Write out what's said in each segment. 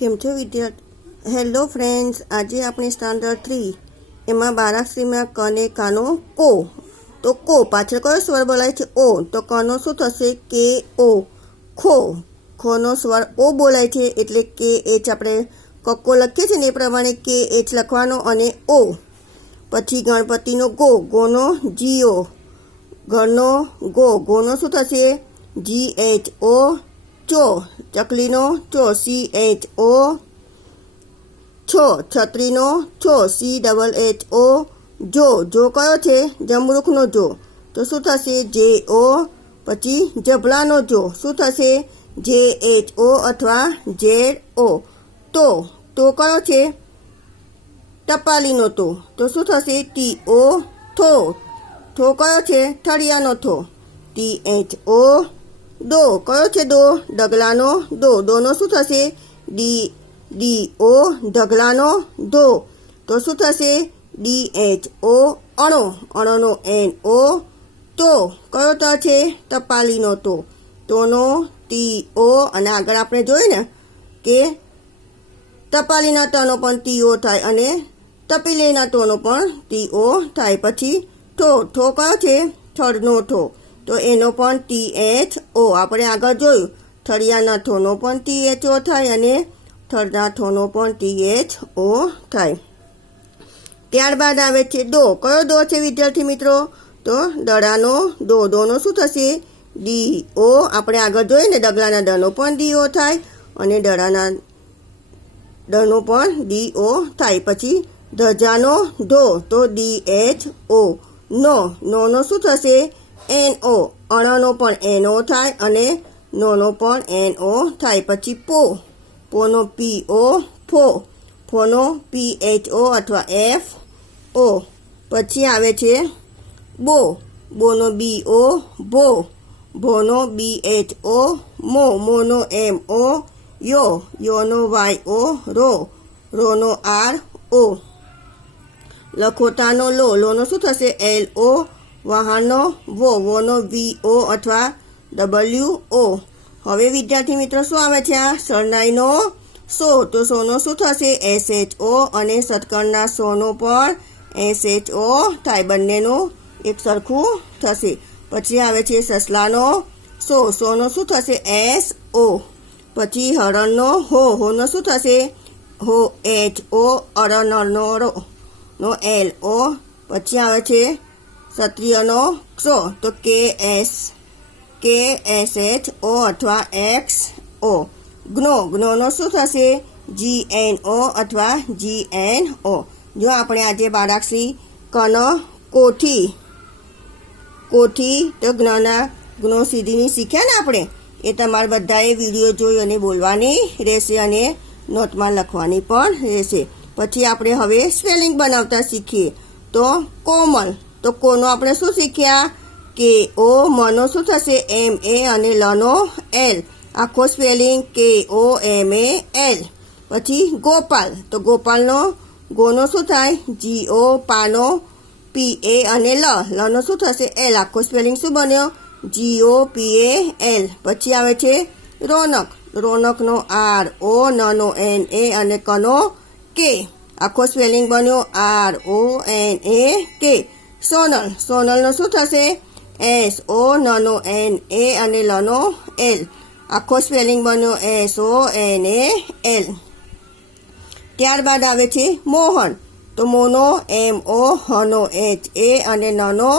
કેમ છો વિદ્યાર્થી? હેલો ફ્રેન્ડ્સ, આજે આપણે સ્ટાન્ડર્ડ 3 એમાં બારાક્ષરીમાં કને કાનો કો. તો કો પાછળ કયો સ્વર બોલાય છે? ઓ. તો કનો શું થશે? કે ઓ. ખો. ખોનો સ્વર ઓ બોલાય છે એટલે કે એચ આપણે કક્કો લખીએ છીએ ને એ પ્રમાણે કે એચ લખવાનો અને ઓ. પછી ગણપતિનો ગો. ગોનો જીઓ. ઘરનો ગો. ગોનો શું થશે? G H O. ચો. ચકલીનો ચો. C H O. છો. છત્રીનો છો. C double H O. જો. જો કયો છે? જમરૂખનો જો. તો શું થશે? જે ઓ. પછી જભલાનો જો. શું થશે? જે એચ ઓ અથવા જેડ ઓ. તો કયો છે? ટપાલીનો તો. તો શું થશે? T O. થો. થો કયો છે? થળિયાનો થો. T H O. દો. કયો છે? દો. ઢગલાનો દો. દોનો શું થશે? ડી ઓ. ઢગલાનો ધો. તો શું થશે? D H O. અણો. અણોનો એન ઓ. તો કયો ત છે? ટપાલીનો તો. તોનો ટી ઓ. અને આગળ આપણે જોયું ને કે ટપાલીના ટનો પણ ટી ઓ થાય અને તપીલીના ટોનો પણ ટી ઓ થાય. પછી ઠો. ઠો કયો છે? થડનો ઠો. તો એનો પણ ટી એચ ઓ. આપણે આગળ જોયું થળિયાના ઠોનો પણ ટી એચ ઓ થાય અને થડના ઠોનો પણ ટી એચ ઓ થાય. ત્યારબાદ આવે છે દો. કયો દો છે વિદ્યાર્થી મિત્રો? તો દડાનો દો. દોનો શું થશે? D O. આપણે આગળ જોઈએ ને ડગલાના ડનો પણ ડી ઓ થાય અને દડાના ડનો પણ ડી ઓ થાય. પછી ધજાનો ધો. તો ડી એચ ઓ. નોનો શું થશે? N O. અણનો પણ એન ઓ થાય અને નોનો પણ એન ઓ થાય. પછી પોનો પી ઓ. ફોનો પી એચ ઓ અથવા એફ ઓ. પછી આવે છે બોનો બી ઓ. ભોનો બી એચ ઓ. મોનો એમ ઓ. યોનો વાય ઓ. રોનો આર ઓ. લખોટાનો લોનો શું થશે? L O. વાહનનો વોનો વી ઓ અથવા ડબલ્યુ ઓ. હવે વિદ્યાર્થી મિત્રો શું આવે છે? આ શરણાઈનો સો. તો સોનો શું થશે? S H O. અને સત્કર્ણના સોનો પણ એસ એચ ઓ થાય. બંનેનું એક સરખું થશે. પછી આવે છે સસલાનો સોનો શું થશે? S O. પછી હરણનો હોનો શું થશે? હો એચ ઓ. અરણનો નો એલ ઓ. પછી આવે છે ક્ષત્રિયનો ક્ષો. તો કે એસ એચ ઓ અથવા એક્સ ઓ. જ્ઞોનો શું થશે? જી એન ઓ અથવા જી એન ઓ. જો આપણે આજે બારાક્ષરી કન કોઠી તો જ્ઞો સીધીની શીખ્યા ને આપણે, એ તમારે બધાએ વિડીયો જોઈ અને બોલવાની રહેશે અને નોટમાં લખવાની પણ રહેશે. પછી આપણે હવે સ્પેલિંગ બનાવતા શીખીએ. તો કોમલ. તો કોનો આપણે શું શીખ્યા? કે ઓ. મનો શું થશે? એમ એ અને લનો એલ. આખો સ્પેલિંગ કે ઓ એમ એ એલ. પછી ગોપાલ. તો ગોપાલનો ગોનો શું થાય? જી ઓ. પાનો પી એ અને લનો શું થશે? એલ. આખો સ્પેલિંગ શું બન્યો? જી ઓ પી એ એલ. પછી આવે છે રોનક. રોનકનો આર ઓ. નનો એન એ અને કનો કે. આખો સ્પેલિંગ બન્યો આર ઓ એન એ કે. સોનલનો શું થશે? S O. નનો એન એ અને લનો એલ. આખો સ્પેલિંગ બન્યો S O N A L. ત્યારબાદ આવે છે મોહન. તો mono M O. હનો H A અને નનો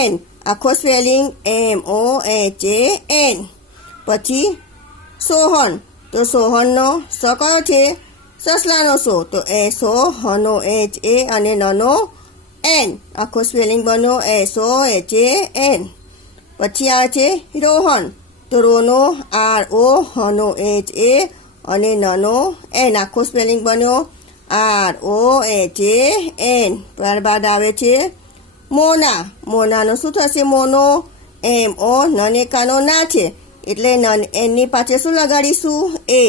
એન. આખો spelling M O H A N. પછી સોહન. તો સોહનનો સ કયો છે? સસલાનો સો. તો એસ ઓ. હનો એચ એ અને નનો એન. આખો સ્પેલિંગ બન્યો S O H A N. પછી આવે છે રોહન. તો રોનો આર ઓ. હનો એચ એ અને નનો એન. આખો સ્પેલિંગ બન્યો R O H A N. ત્યારબાદ આવે છે મોનાનો શું થશે? મોનો એમ ઓ. નનેકાનો ના છે એટલે એનની પાછળ શું લગાડીશું? એ.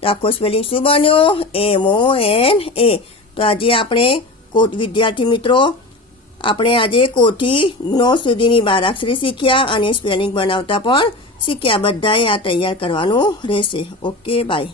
તો આખો સ્પેલિંગ શું બન્યો? એમ ઓ એન એ. તો આજે આપણે વિદ્યાર્થી મિત્રો આપણે આજે કોઠી જ્ઞો સુધીની બારાક્ષરી શીખ્યા અને સ્પેલિંગ બનાવતા પણ શીખ્યા. બધાએ આ તૈયાર કરવાનું રહેશે. Okay, by.